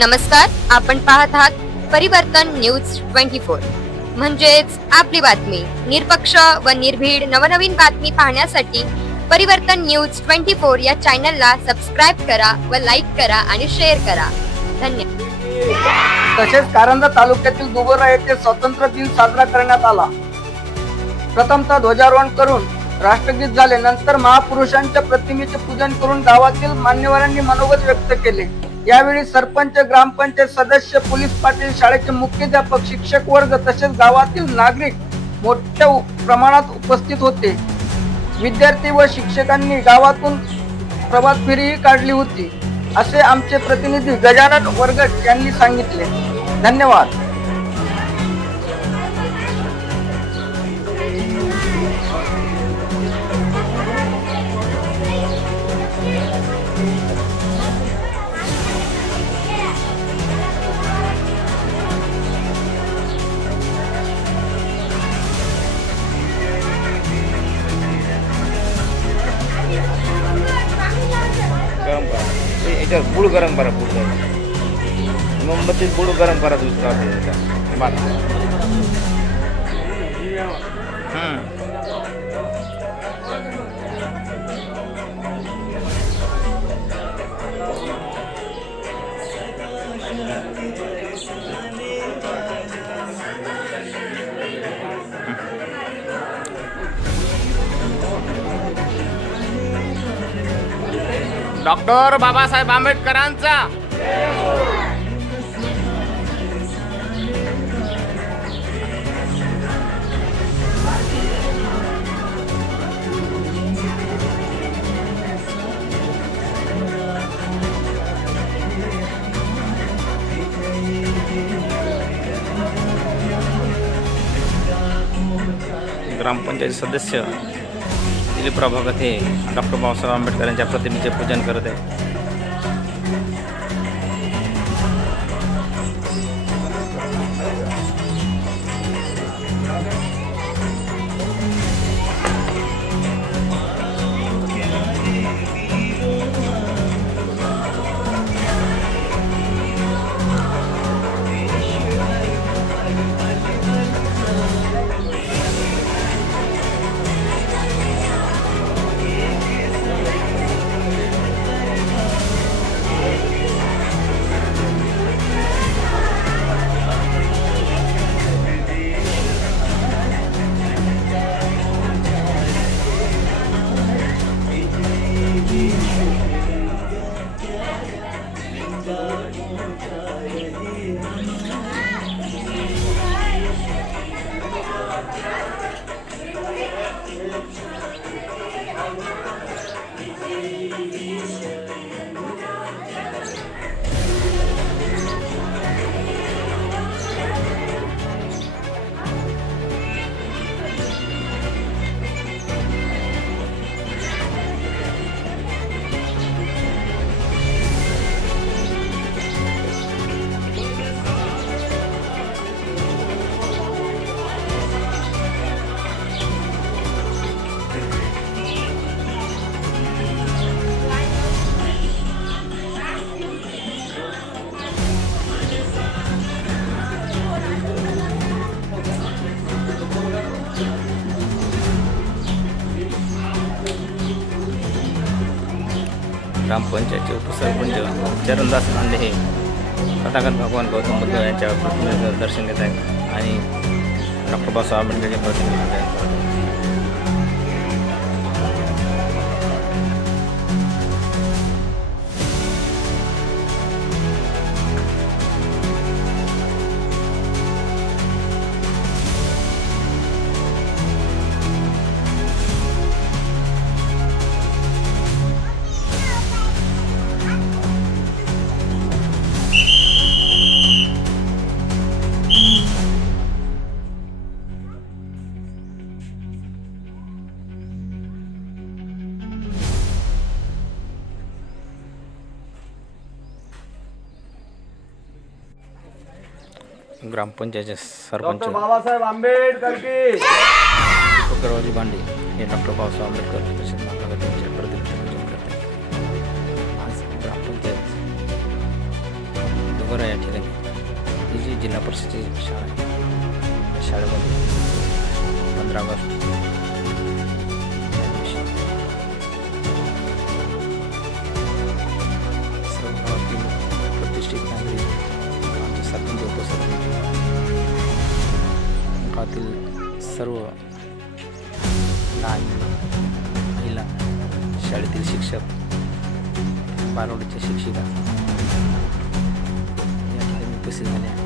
नमस्कार, आपण पाहत आहात परिवर्तन न्यूज 24 म्हणजेच आपली बातमी। निरपक्ष व निर्भीड नवनवीन बातमी पाहण्यासाठी परिवर्तन न्यूज 24 या चॅनलला सबस्क्राइब करा व लाईक करा आणि शेअर करा। धन्यवाद। तसेच कारंजा तालुक्यातील दुबोरा येथे स्वातंत्र्य दिन साजरा करण्यात आला। प्रथमतः ध्वजारोहण करून राष्ट्रगीत झाले, नंतर महापुरुषांच्या प्रतिमेचे पूजन करून गावातील मान्यवरांनी मनोगत व्यक्त केले। यावेळी सरपंच, ग्रामपंचायत सदस्य, पोलीस पाटील, शाळेचे मुख्याध्यापक, शिक्षक वर्ग तसेच गावातील नागरिक मोठ्या प्रमाणात उपस्थित होते। विद्यार्थी व शिक्षकांनी गावातून प्रभात फेरीही काढली होती, असे आमचे प्रतिनिधी गजानन वरगट यांनी सांगितले। धन्यवाद। गरम करा, याच्यावर गुळ गरम करा, गुळ गरम मोमबत्तीत गुळ गरम करा, दुसरा डॉक्टर बाबासाहेब आंबेडकरांचा ग्रामपंचायत सदस्य दिलीपराव भगत हे डॉक्टर बाबासाहेब आंबेडकरांच्या प्रतिमेचे पूजन करत आहेत। ग्रामपंचायतचे उपसरपंच चरणदास नांदे हे तथागत भगवान गौतम बुद्ध यांच्या प्रतिमेचं दर्शन घेत आहेत आणि डॉक्टर बाबासाहेब आंबेडकरांच्या प्रतिमेचं दर्शन करत आहेत। ग्रामपंचायतचे सरपंच बाबासाहेब आंबेडकर की शुक्रवारी बांडे हे डॉक्टर बाबासाहेब आंबेडकर तसेच महात्मा गांधींच्या प्रतिमेचे पूजन करतात। आज ग्रामपंचायत दुबोरा या ठिकाणी ही जी जिल्हा परिषदेची शाळा आहे, त्या शाळेमध्ये 15 ऑगस्ट या दिवशी सर्व गावातील प्रतिष्ठित नागरिक आमचे स्वातंत्र्य उत्सव गावातील सर्व लहान महिला, शाळेतील शिक्षक, बालवाडीच्या शिक्षिका या ठिकाणी उपस्थित झाल्या.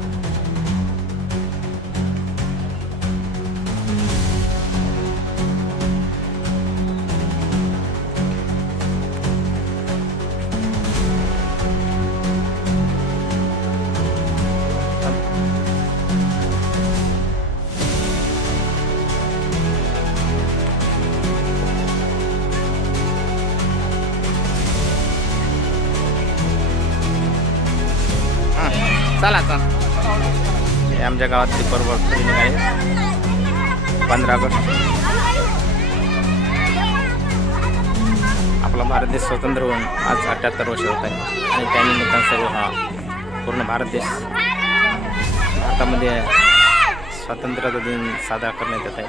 चला आता हे आमच्या गावातली पर्व ट्रेनिंग आहे. 15 ऑगस्ट आपला भारत देश स्वतंत्र होऊन आज 78 वर्ष होत आहे आणि त्यानिमित्तानं सर्व हा पूर्ण भारत देश भारतामध्ये स्वातंत्र्याचा दिन साजरा करण्यात येत आहे.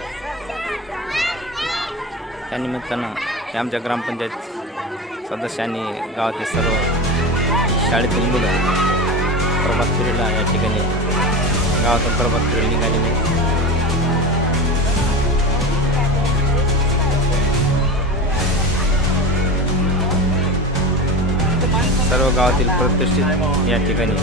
त्यानिमित्तानं हे आमच्या ग्रामपंचायत सदस्यांनी गावातील सर्व शाळेतील मुलं प्रभात फेरीला या ठिकाणी गावातून प्रभात फेरी निघालेली आहे. सर्व गावातील प्रतिष्ठित या ठिकाणी